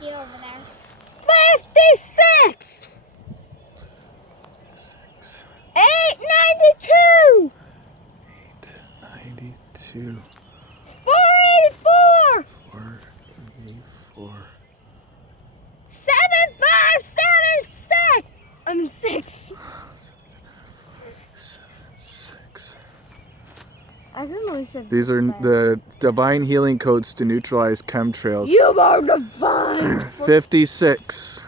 50 over there. 56! 892! 892. 484! 484. 7576! I'm 6. 6. I don't know what said. These are the divine healing codes to neutralize chemtrails. You are divine! 56.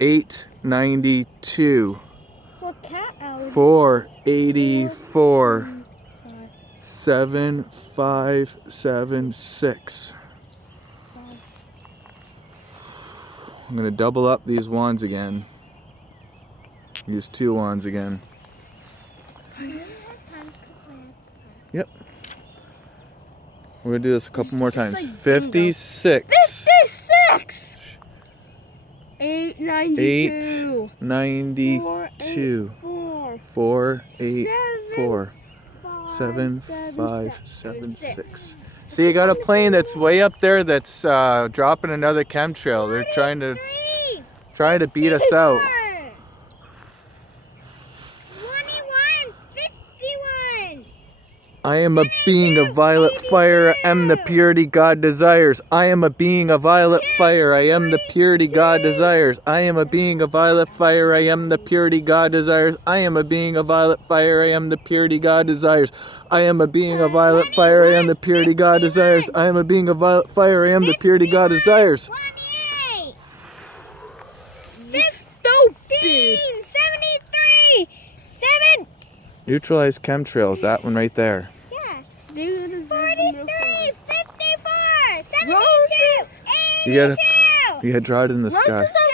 892. For cat allergy. 484. 7576. I'm going to double up these wands again. Use 2 wands again. Yep. We're going to do this a couple more times. 56. 56! 892. 892. 484. 7576. See, you got a plane that's way up there that's dropping another chemtrail. They're trying to beat us out. 21, 51. I am a being of violet fire. I am the purity God desires. I am a being of violet fire. I am the purity God desires. I am a being of violet fire. I am the purity God desires. I am a being of violet fire. I am the purity God desires. I am a being of violet fire. I am the purity God desires. I am a being of violet fire. I am the purity God desires. 28. Stupid! 73. 7. Neutralize chemtrails. That one right there. Yeah. 43. 43. 54. 72. Roses. 82. You gotta draw it in the sky. Roses are